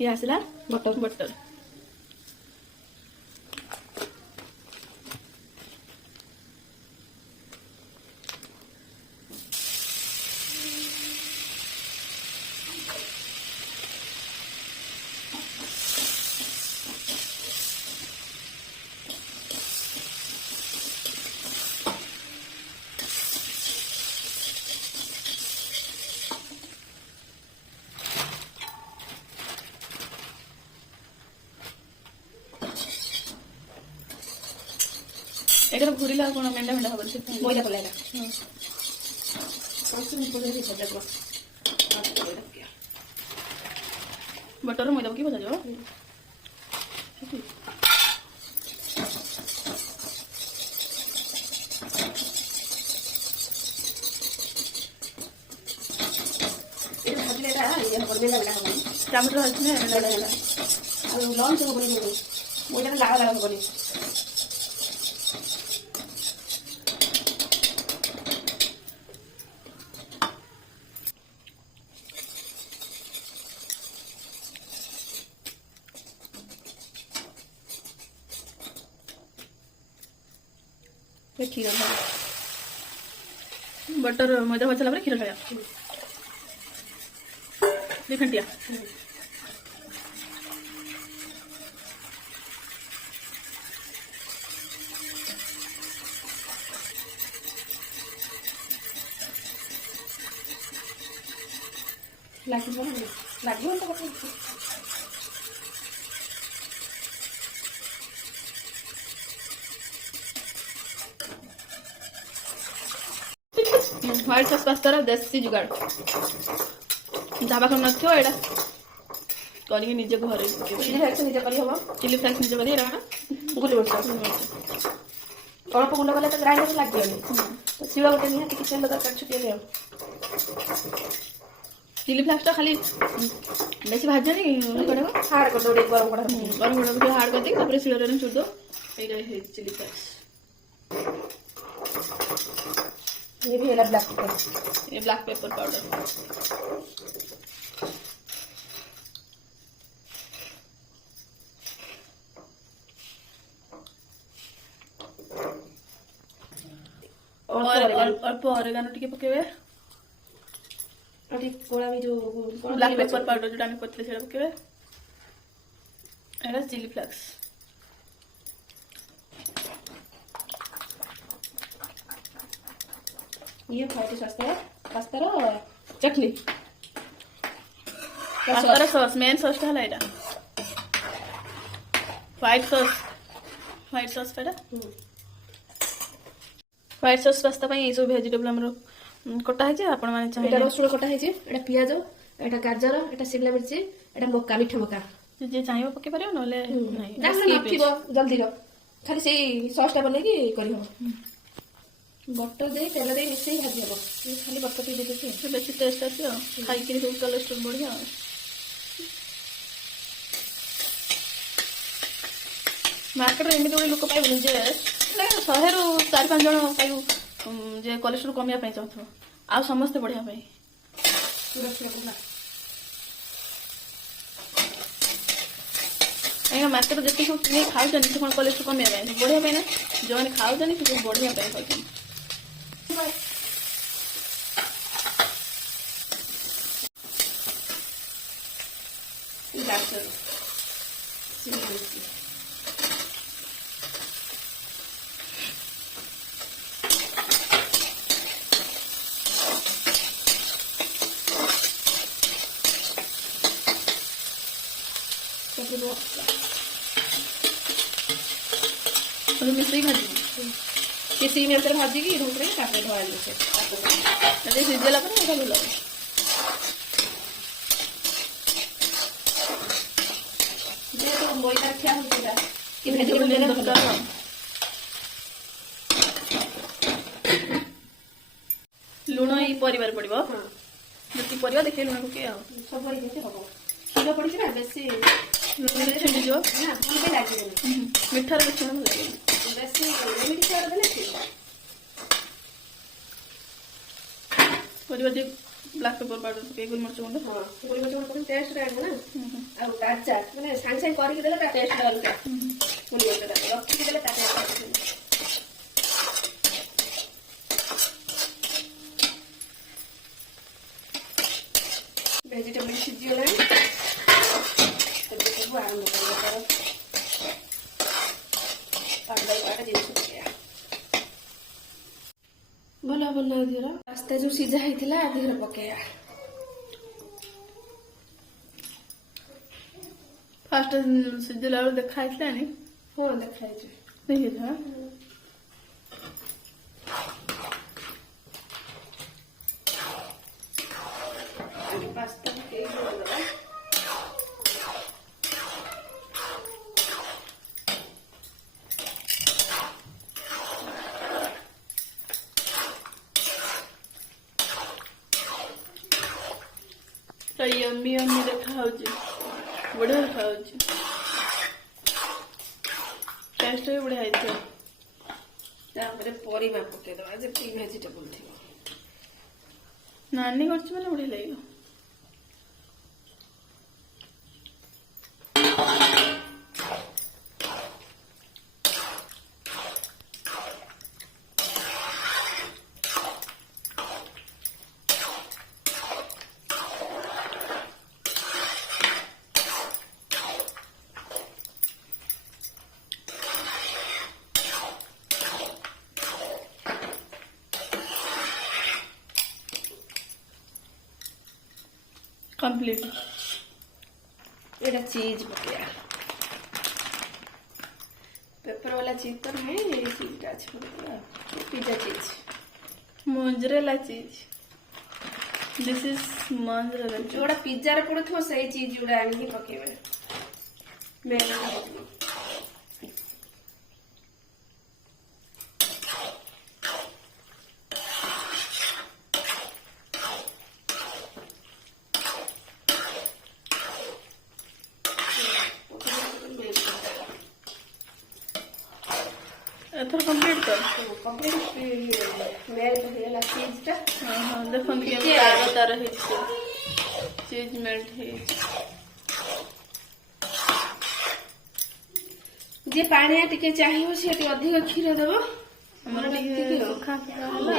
ये आसला butter butter এটা ঘুরিলে আর কোনো মেন্ডা মেন্ডা হবে না ময়দা পড়লে এটা बटर मैदा की भजा जाओ टमाटर हल्दी लॉन्च हबनी मयदा लागा लागा हबनी क्षीर बटर मैदा भजा क्षीर खाया फेंटिया लगे व्हाइट सॉस पास्ता देसी जुगाड़ ढाबा कर नथियो एडा करी निजे घरे चिली फ्लेक्स निजे करी हबो चिली फ्लेक्स निजे करी एडा गुली वर्षा अल्प गुंड कले तो ग्राइंडर लागियो तो सिवा गोटे निहाती कि तेल दरकार छुटिए ले चिली फ्लेक्स खाली बेसी भाजा नहीं करेगा हार्ड कर दो गरम गरम हार्ड कर दे तापर सिलर रे छुड़ दो एडा है चिली फ्लेक्स ये भी है ब्लैक पेपर ये ब्लैक पेपर पाउडर और ऑरेगानो टिके पकेबे अटी कोला भी जो ब्लैक पेपर पाउडर जो आमे पतले सेडा पकेबे एडा चिली फ्लेक्स ये व्हाइट सॉस पास्ता रो चटनी पास्ता सॉस मेन सॉस टा लाइडा व्हाइट सॉस पेडा व्हाइट सॉस पास्ता पई ए सब वेजिटेबल हमरो कटा है जे आपण माने चाहे एटा रसुण कटा है जे एटा प्याज एटा गाजर एटा शिमला मिर्च एटा मक्का मीठा मक्का जे चाहिए पके परियो नले नहीं जाने नथिबो जल्दी रो खाली से सॉस टा बने की करी हो बटर दे तेल दे मिसे ही भाजी हो खाली बटर दे देते तो बेसी टेस्ट आसियो खाई के सब कोलेस्ट्रॉल बढ़िया मार्केट रे एमि लोक पाइबो जे 100 रु 4-5 जण पाइबो जे कोलेस्ट्रॉल कमिया पई चाहथो आ समस्त बढ़िया पई सुरक्षा को एगा मार्केट जति सब किने खाउ जनि कोन कोलेस्ट्रॉल कमिया पई बढ़िया पई ना जोन खाउ जनि सब बढ़िया पई खाउ गाजर और मिस्त्री भाजी किसी में अंदर भाजी की ढूंढ रही काटे धोआ लेते अरे सीजे लगा ना खाली लगा ये तो मोइदा क्या होता है कि भेज भेजिटेबल लेने लेने दरकार लुण ई परिवार पड़िबो हां जति परिवार देखै लुण को के आ सब पड़ी देते हबो खीर पड़ी ना बेसी लुण दे छंडी जो ना मन पे लागी मिठा रे छन लगे बेसी रेमिडी कर देले ठीक परिवार दे ବ୍ଲାକ୍ ପେପର ପାଉଡର ପକେଇ ଗୋଲମରିଚ ଗୁଣ୍ଡ। ହଁ ଗୋଲମରିଚ ଗୁଣ୍ଡ ପକେଇ ଟେଷ୍ଟ ଆଣିବ ନା। ହୁଁ ହୁଁ ଆଉ ତାଜା ମାନେ ସାଙ୍ଗେ ସାଙ୍ଗେ କରିକି ଦେଲେ ତା ଟେଷ୍ଟ ଅଲଗା। ଗୋଲମରିଚ ରଖିକି ଦେଲେ ତା ଟେଷ୍ଟ ଅଲଗା। ଭେଜିଟେବଲ ସିଝିଗଲାଣି, ଏବେ ସବୁ ଆରମ୍ଭ କରିବା ତାର ପାଉଡର ପାଉଡର ଜିନିଷ ପକେଇବା। ଭଲ ହବ ନା ଧିର ପାସ୍ତା ଯୋଉ ସିଝା ହେଇଥିଲା ଧିର ପକେଇବା। ଫାଷ୍ଟ ସିଝିଲା ବେଳକୁ ଦେଖା ହେଇଥିଲାଣି। ହଁ ଦେଖାହେଇଛି। ଦେଖିଛ ପାସ୍ତା ପକେଇକି ୟମ୍ମି ୟମ୍ମି ଦେଖା ହଉଛି, ବଢିଆ ଦେଖା ହଉଛି, ଟେଷ୍ଟ ବି ବଢିଆ ହେଇଥିବ। ତାପରେ ପରିବା ପକେଇଦବା ଯେତିକି ଭେଜିଟେବୁଲ ଥିବ। ନାନୀ କରିଛି ମାନେ ବଢିଆ ଲାଗିବ। कंप्लीट ये चीज पकेया पेपर वाला चीज तो नहीं, ये चीज का अच्छा पिज्जा चीज mozzarella cheese. This is mozzarella जोड़ा पिज्जा रे पड़थो सही चीज जोड़ा आनी पकेबे मैं एथर कंप्लीट कर कंप्लीट मेल्ट होला चीज टा। हां हां देखो के तार तार है चीज मेल्ट है। जे पानी टिके चाहिए से अधिक क्षीर देबो हमर टिके सुखा सुखा होला।